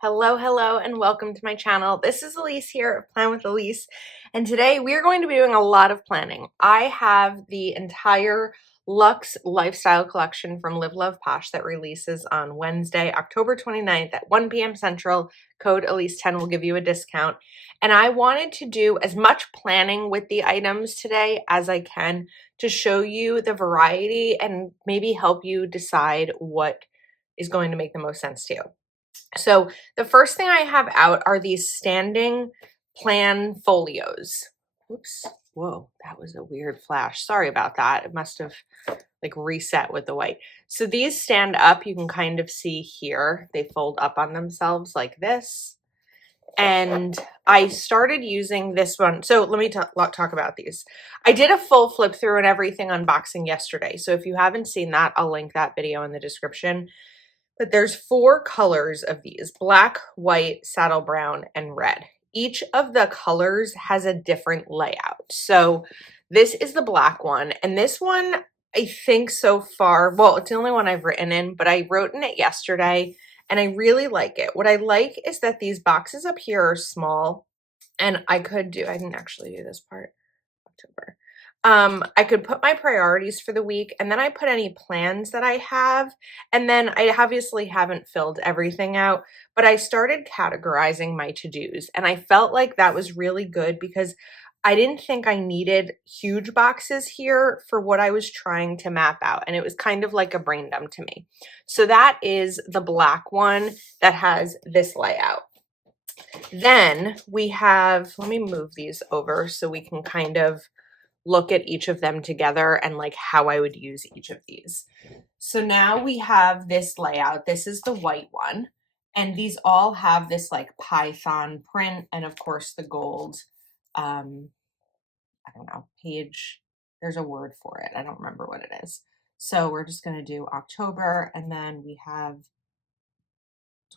Hello, and welcome to my channel. This is Elise here of Plan with Elise, and today we are going to be doing a lot of planning. I have the entire Luxe Lifestyle collection from LiveLovePosh that releases on Wednesday, October 29th at 1 p.m. Central. Code Elise10 will give you a discount. And I wanted to do as much planning with the items today as I can to show you the variety and maybe help you decide what is going to make the most sense to you. So the first thing I have out are these standing plan folios. Oops. Whoa, that was a weird flash. Sorry about that. It must have like reset with the white. So these stand up. You can kind of see here. They fold up on themselves like this. And I started using this one. So let me talk about these. I did a full flip through and everything unboxing yesterday. So if you haven't seen that, I'll link that video in the description. But there's 4 colors of these: black, white, saddle brown, and red. Each of the colors has a different layout. So this is the black one. And this one, I think so far, well, it's the only one I've written in, but I wrote in it yesterday and I really like it. What I like is that these boxes up here are small, and I didn't actually do this part, October. I could put my priorities for the week, and then I put any plans that I have. And then I obviously haven't filled everything out, but I started categorizing my to-dos, and I felt like that was really good because I didn't think I needed huge boxes here for what I was trying to map out. And it was kind of like a brain dump to me. So that is the black one that has this layout. Then we have, let me move these over so we can kind of look at each of them together and like how I would use each of these. So now we have this layout. This is the white one. And these all have this like Python print, and of course the gold, I don't know, page. There's a word for it. I don't remember what it is. So we're just going to do October, and then we have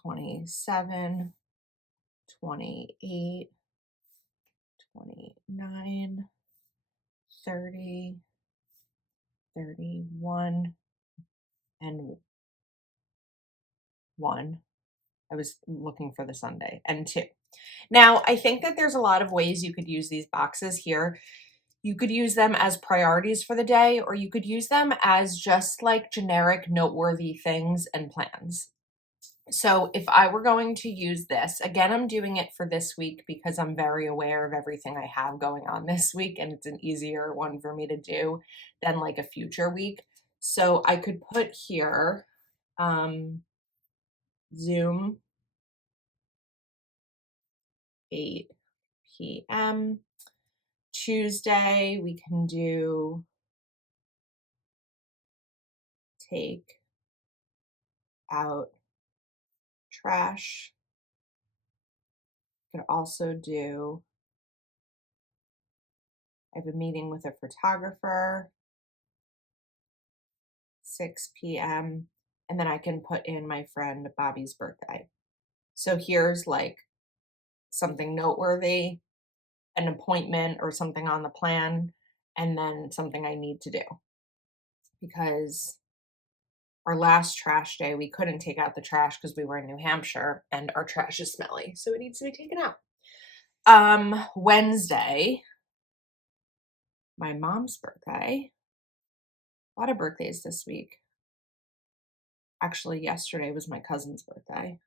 27, 28, 29, 30, 31, and 1. I was looking for the Sunday, and 2. Now, I think that there's a lot of ways you could use these boxes here. You could use them as priorities for the day, or you could use them as just like generic noteworthy things and plans. So if I were going to use this, again, I'm doing it for this week because I'm very aware of everything I have going on this week, and it's an easier one for me to do than like a future week. So I could put here, Zoom, 8 p.m. Tuesday, we can do take out trash. Could also do, I have a meeting with a photographer, 6 p.m. And then I can put in my friend Bobby's birthday. So here's like something noteworthy, an appointment or something on the plan, and then something I need to do. Because our last trash day, we couldn't take out the trash because we were in New Hampshire and our trash is smelly, so it needs to be taken out. Wednesday, my mom's birthday. A lot of birthdays this week. Actually, yesterday was my cousin's birthday.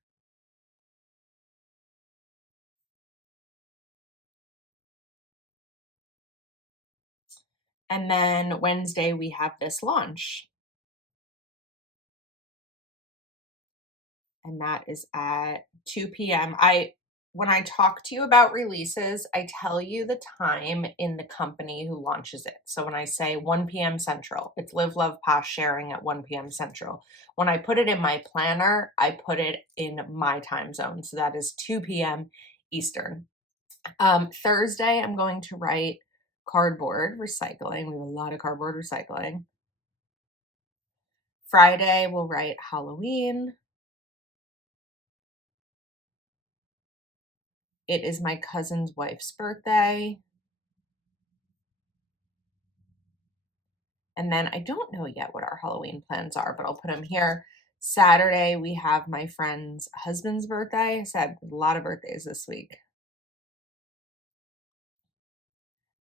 And then Wednesday, we have this launch. And that is at 2 p.m. When I talk to you about releases, I tell you the time in the company who launches it. So when I say 1 p.m. Central, it's LiveLovePosh sharing at 1 p.m. Central. When I put it in my planner, I put it in my time zone. So that is 2 p.m. Eastern. Thursday, I'm going to write cardboard recycling. We have a lot of cardboard recycling. Friday, we'll write Halloween. It is my cousin's wife's birthday. And then I don't know yet what our Halloween plans are, but I'll put them here. Saturday, we have my friend's husband's birthday. So I have a lot of birthdays this week.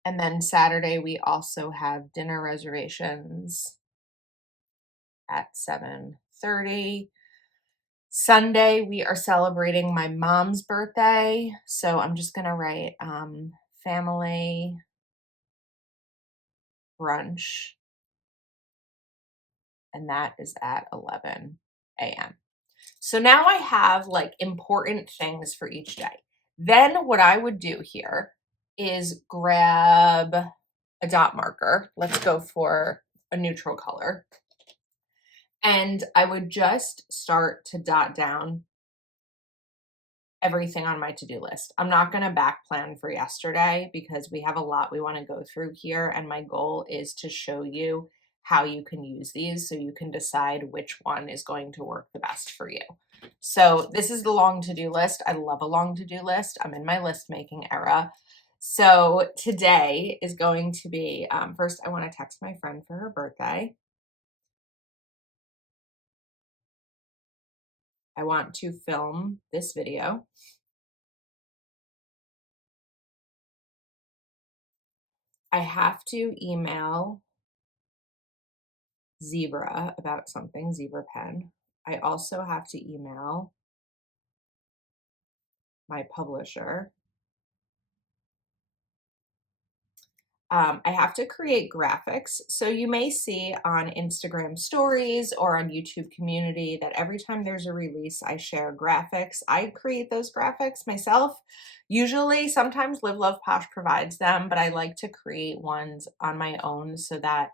And then Saturday, we also have dinner reservations at 7:30. Sunday, we are celebrating my mom's birthday. So I'm just going to write family brunch, and that is at 11 a.m. So now I have like important things for each day. Then what I would do here is grab a dot marker. Let's go for a neutral color. And I would just start to dot down everything on my to-do list. I'm not going to back plan for yesterday because we have a lot we want to go through here. And my goal is to show you how you can use these so you can decide which one is going to work the best for you. So this is the long to-do list. I love a long to-do list. I'm in my list making era. So today is going to be, first I want to text my friend for her birthday. I want to film this video. I have to email Zebra about something, Zebra Pen. I also have to email my publisher. I have to create graphics. So you may see on Instagram stories or on YouTube community that every time there's a release, I share graphics. I create those graphics myself. Usually, sometimes LiveLovePosh provides them, but I like to create ones on my own so that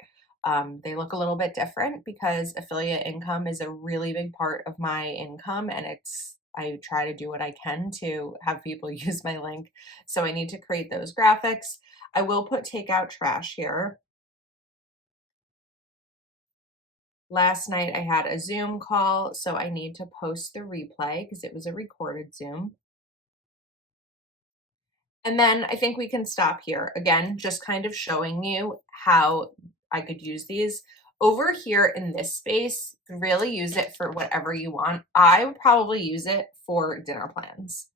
they look a little bit different because affiliate income is a really big part of my income, and I try to do what I can to have people use my link. So I need to create those graphics. I will put take out trash here. Last night I had a Zoom call, so I need to post the replay because it was a recorded Zoom. And then I think we can stop here. Again, just kind of showing you how I could use these. Over here in this space, really use it for whatever you want. I would probably use it for dinner plans,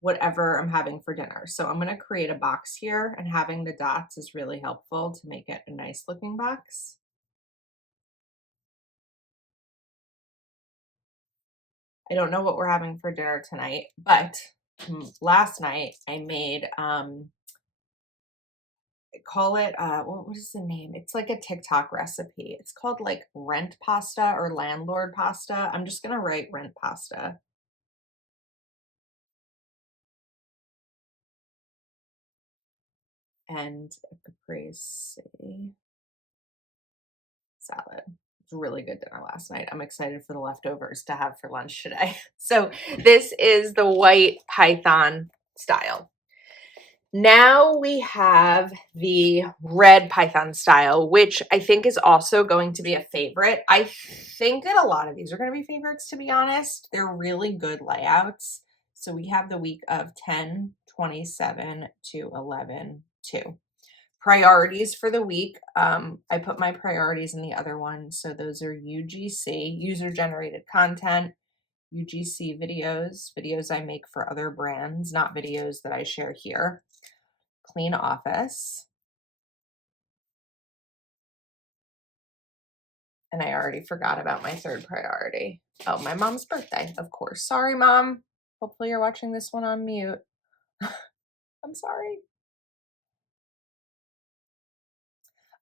whatever I'm having for dinner. So I'm going to create a box here, and having the dots is really helpful to make it a nice looking box. I don't know what we're having for dinner tonight, but last night I made call it what is the name? It's like a TikTok recipe. It's called like rent pasta or landlord pasta. I'm just gonna write rent pasta. And a caprese salad. It's a really good dinner last night. I'm excited for the leftovers to have for lunch today. So this is the white python style. Now we have the red python style, which I think is also going to be a favorite. I think that a lot of these are going to be favorites, to be honest. They're really good layouts. So we have the week of 10/27 to 11/2. Priorities for the week. I put my priorities in the other one. So those are UGC, user generated content, UGC videos I make for other brands, not videos that I share here. Clean office. And I already forgot about my third priority. Oh, my mom's birthday, of course. Sorry, Mom. Hopefully you're watching this one on mute. I'm sorry.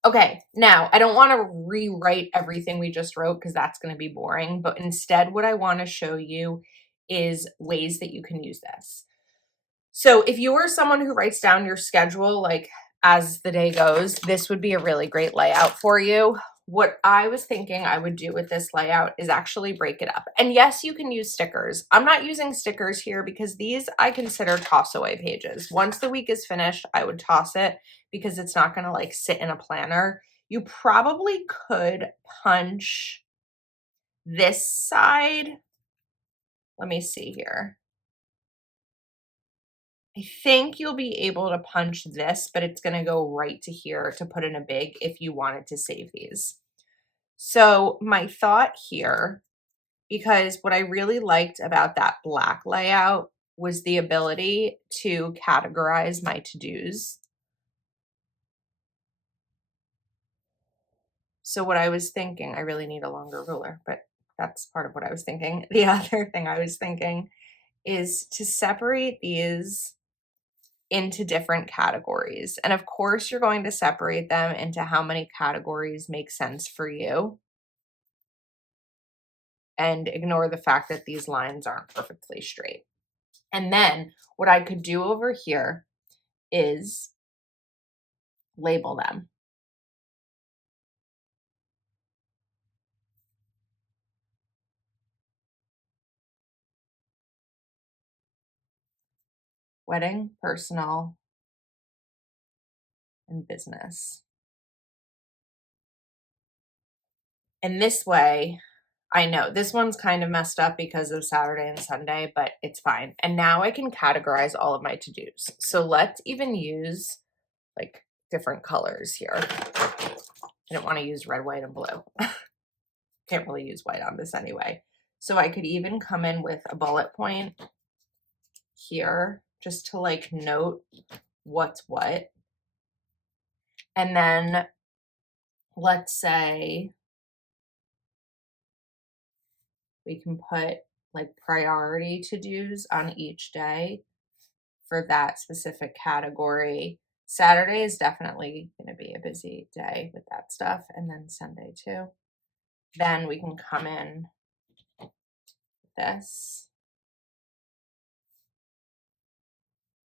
Okay, now I don't want to rewrite everything we just wrote because that's going to be boring, but instead what I want to show you is ways that you can use this. So if you are someone who writes down your schedule like as the day goes, this would be a really great layout for you. What I was thinking I would do with this layout is actually break it up. And yes, you can use stickers. I'm not using stickers here because these I consider toss away pages. Once the week is finished, I would toss it because it's not going to like sit in a planner. You probably could punch this side. Let me see here. I think you'll be able to punch this, but it's going to go right to here to put in a big if you wanted to save these. So my thought here because what I really liked about that black layout was the ability to categorize my to-dos. So what I was thinking, I really need a longer ruler, but that's part of what I was thinking. The other thing I was thinking is to separate these into different categories. And of course, you're going to separate them into how many categories make sense for you. And ignore the fact that these lines aren't perfectly straight. And then what I could do over here is label them. Wedding, personal, and business. And this way, I know this one's kind of messed up because of Saturday and Sunday, but it's fine. And now I can categorize all of my to-dos. So let's even use like different colors here. I don't want to use red, white, and blue. Can't really use white on this anyway. So I could even come in with a bullet point here just to like note what's what. And then let's say we can put like priority to-dos on each day for that specific category. Saturday is definitely going to be a busy day with that stuff, and then Sunday too. Then we can come in with this.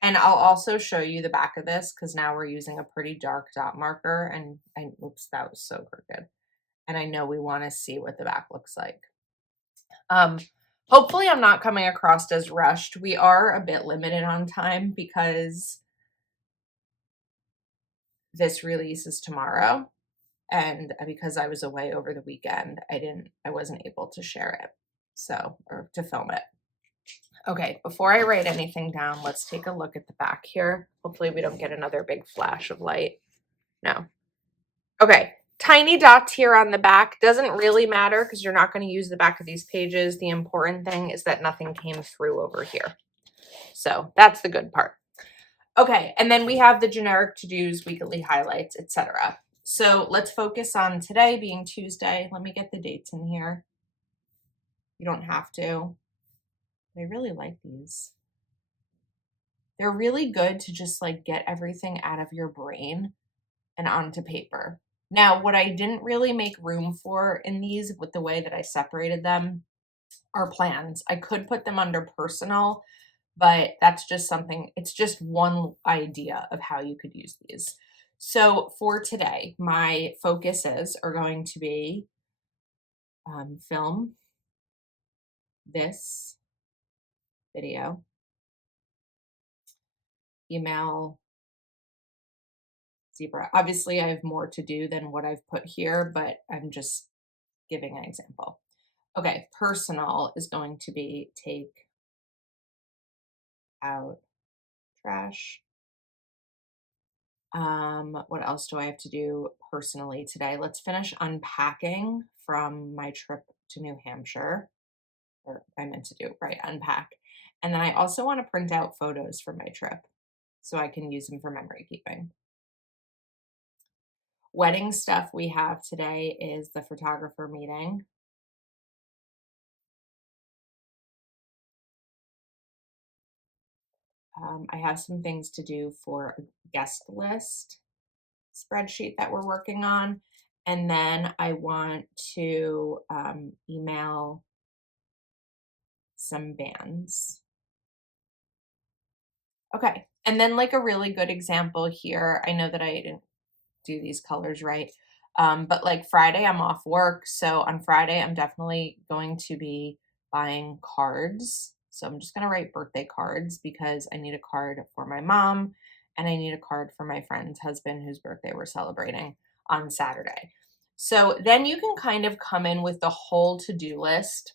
And I'll also show you the back of this because now we're using a pretty dark dot marker, and oops, that was so crooked. And I know we want to see what the back looks like. Hopefully I'm not coming across as rushed. We are a bit limited on time because this release is tomorrow. And because I was away over the weekend, I wasn't able to share it. So, or to film it. Okay, before I write anything down, let's take a look at the back here. Hopefully we don't get another big flash of light. No. Okay, tiny dots here on the back. Doesn't really matter because you're not going to use the back of these pages. The important thing is that nothing came through over here. So that's the good part. Okay, and then we have the generic to-dos, weekly highlights, etc. So let's focus on today being Tuesday. Let me get the dates in here. You don't have to. I really like these. They're really good to just like get everything out of your brain and onto paper. Now, what I didn't really make room for in these with the way that I separated them are plans. I could put them under personal, but that's just something, it's just one idea of how you could use these. So for today, my focuses are going to be film this video, email zebra. Obviously, I have more to do than what I've put here, but I'm just giving an example. Okay, personal is going to be take out trash. What else do I have to do personally today? Let's finish unpacking from my trip to New Hampshire. Or I meant to do, right, unpack. And then I also want to print out photos from my trip so I can use them for memory keeping. Wedding stuff we have today is the photographer meeting. I have some things to do for a guest list spreadsheet that we're working on. And then I want to email some bands. Okay. And then like a really good example here, I know that I didn't do these colors right. But like Friday, I'm off work. So on Friday, I'm definitely going to be buying cards. So I'm just going to write birthday cards because I need a card for my mom and I need a card for my friend's husband whose birthday we're celebrating on Saturday. So then you can kind of come in with the whole to-do list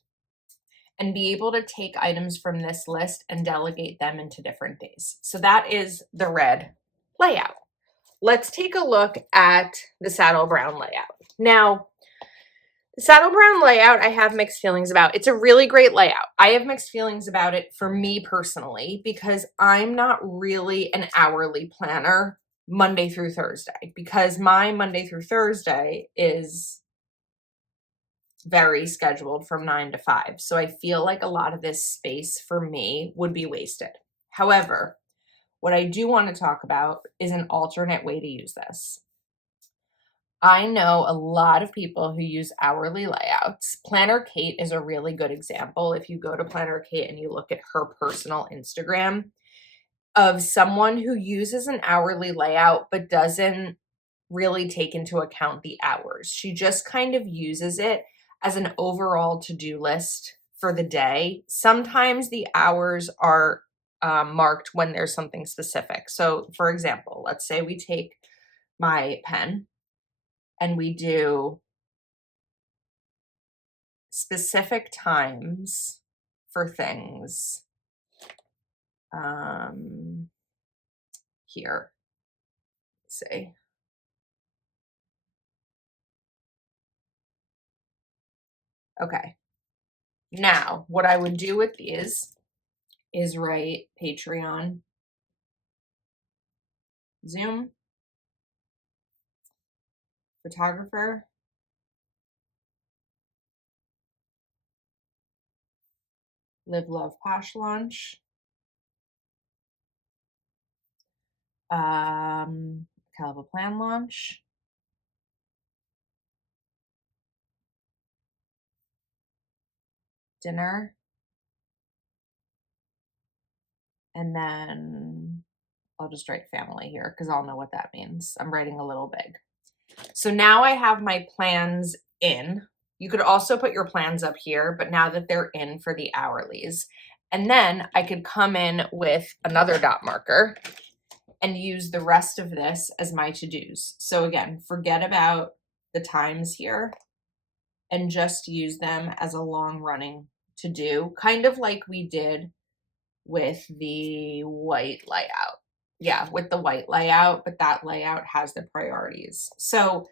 and be able to take items from this list and delegate them into different days. So that is the red layout. Let's take a look at the saddle brown layout. Now, The saddle brown layout I have mixed feelings about. It's a really great layout. I have mixed feelings about it for me personally because I'm not really an hourly planner Monday through Thursday, because my Monday through Thursday is very scheduled from 9 to 5. So I feel like a lot of this space for me would be wasted. However, what I do want to talk about is an alternate way to use this. I know a lot of people who use hourly layouts. Planner Kate is a really good example. If you go to Planner Kate and you look at her personal Instagram, of someone who uses an hourly layout but doesn't really take into account the hours. She just kind of uses it as an overall to-do list for the day. Sometimes the hours are marked when there's something specific. So for example, let's say we take my pen and we do specific times for things here. Let's see. Okay. Now, what I would do with these is write Patreon, Zoom, photographer, LiveLovePosh launch, Caliber plan launch, dinner, and then I'll just write family here because I'll know what that means. I'm writing a little big. So now I have my plans in. You could also put your plans up here, but now that they're in for the hourlies. And then I could come in with another dot marker and use the rest of this as my to-dos. So again, forget about the times here and just use them as a long running to-do, kind of like we did with the white layout. Yeah, with the white layout, but that layout has the priorities. So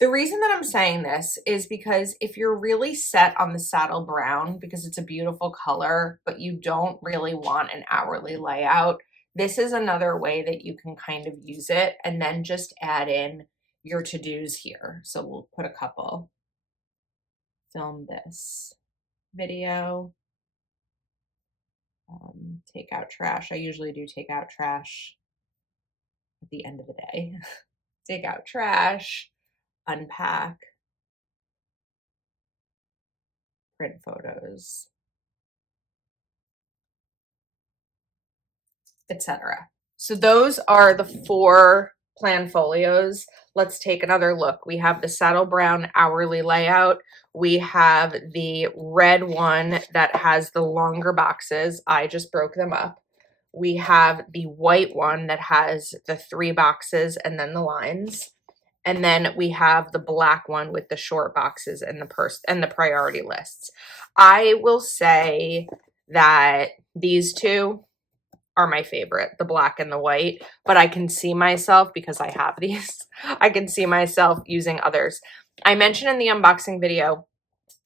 the reason that I'm saying this is because if you're really set on the saddle brown because it's a beautiful color, but you don't really want an hourly layout, this is another way that you can kind of use it and then just add in your to-dos here. So we'll put a couple. Film this video. Take out trash. I usually do take out trash at the end of the day. Take out trash, unpack, print photos, etc. So those are the 4 Planfolios. Let's take another look. We have the saddle brown hourly layout. We have the red one that has the longer boxes. I just broke them up. We have the white one that has the 3 boxes and then the lines. And then we have the black one with the short boxes and the priority lists. I will say that these 2 are my favorite, the black and the white, but I can see myself, because I have these, I can see myself using others. I mentioned in the unboxing video,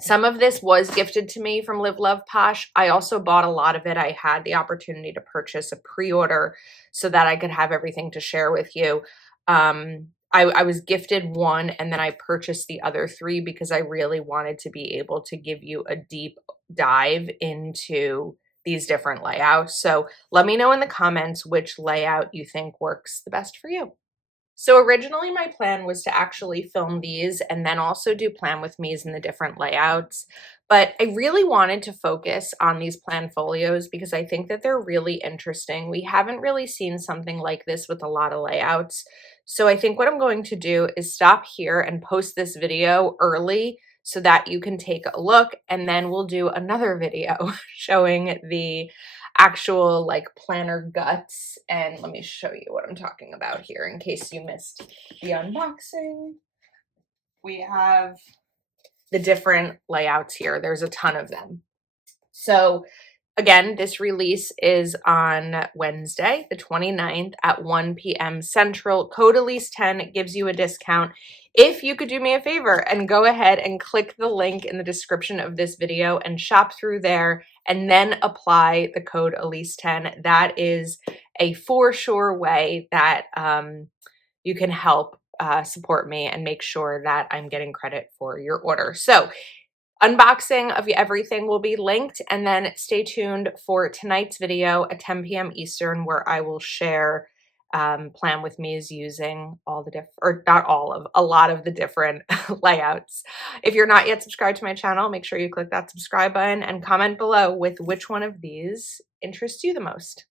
some of this was gifted to me from LiveLovePosh. I also bought a lot of it. I had the opportunity to purchase a pre-order so that I could have everything to share with you. I was gifted 1 and then I purchased the other 3 because I really wanted to be able to give you a deep dive into these different layouts. So let me know in the comments which layout you think works the best for you. So originally my plan was to actually film these and then also do plan with me's in the different layouts. But I really wanted to focus on these Planfolios because I think that they're really interesting. We haven't really seen something like this with a lot of layouts. So I think what I'm going to do is stop here and post this video early so that you can take a look, and then we'll do another video showing the actual like planner guts. And let me show you what I'm talking about here in case you missed the unboxing. We have the different layouts here. There's a ton of them. So Again, this release is on Wednesday, the 29th at 1 p.m. Central. Code Elise10 gives you a discount. If you could do me a favor and go ahead and click the link in the description of this video and shop through there and then apply the code Elise10, that is a for sure way that you can help support me and make sure that I'm getting credit for your order. So unboxing of everything will be linked, and then stay tuned for tonight's video at 10 p.m. Eastern, where I will share Plan With Me's using all the different, or not all of, a lot of the different layouts. If you're not yet subscribed to my channel, make sure you click that subscribe button and comment below with which one of these interests you the most.